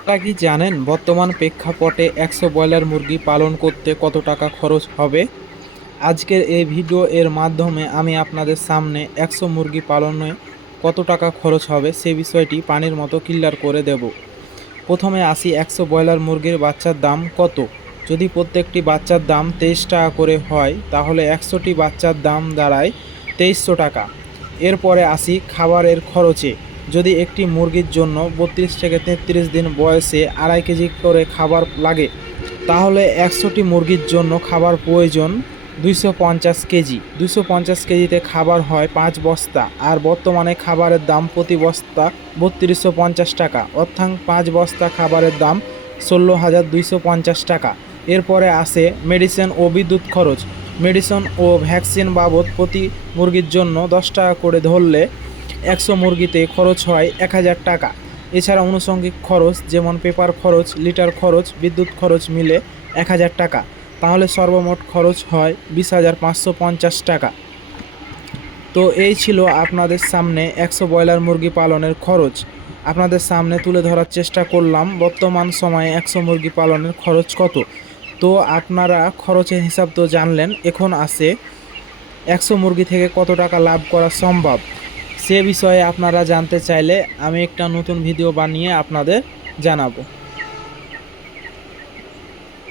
আপনারা কি জানেন বর্তমান প্রেক্ষাপটে 100 ব্রয়লার মুরগি পালন করতে কত টাকা খরচ হবে? আজকের এই ভিডিও এর মাধ্যমে আমি আপনাদের সামনে 100 মুরগি পালনে কত টাকা খরচ হবে সে বিষয়টি পানির মতো ক্লিয়ার করে দেব। প্রথমে আসি 100 ব্রয়লার মুরগির বাচ্চার দাম কত। যদি প্রত্যেকটি বাচ্চার দাম 23 টাকা করে হয় তাহলে 100টি বাচ্চার দাম দাঁড়ায় 2300 টাকা। এরপরে আসি খাবারের খরচে। যদি একটি মুরগির জন্য 32 থেকে 33 দিন বয়সে 2.5 কেজি করে খাবার লাগে তাহলে 100টি মুরগির জন্য খাবার প্রয়োজন 250 কেজি। 250 কেজিতে খাবার হয় 5 বস্তা, আর বর্তমানে খাবারের দাম প্রতি বস্তা 3250 টাকা, অর্থাৎ 5 বস্তা খাবারের দাম 16,250 টাকা। এরপরে আসে মেডিসিন ও বিদ্যুৎ খরচ। মেডিসিন ও ভ্যাকসিন বাবদ প্রতি মুরগির জন্য 10 টাকা করে ধরলে 100 মুরগিতে খরচ হয় 1000 টাকা। এছাড়া আনুষঙ্গিক খরচ যেমন পেপার খরচ, লিটার খরচ, বিদ্যুৎ খরচ মিলে 1000 টাকা। তাহলে সর্বমোট খরচ হয় 20,550 টাকা। তো এই ছিল আপনাদের সামনে 100 ব্রয়লার মুরগি পালনের খরচ। আপনাদের সামনে তুলে ধরার চেষ্টা করলাম বর্তমান সময়ে 100 মুরগি পালনের খরচ কত। তো আপনারা খরচের হিসাব তো জানলেন, এখন আসে 100 মুরগি থেকে কত টাকা লাভ করা সম্ভব সে বিষয়ে আপনারা জানতে চাইলে আমি একটা নতুন ভিডিও বানিয়ে আপনাদের জানাবো।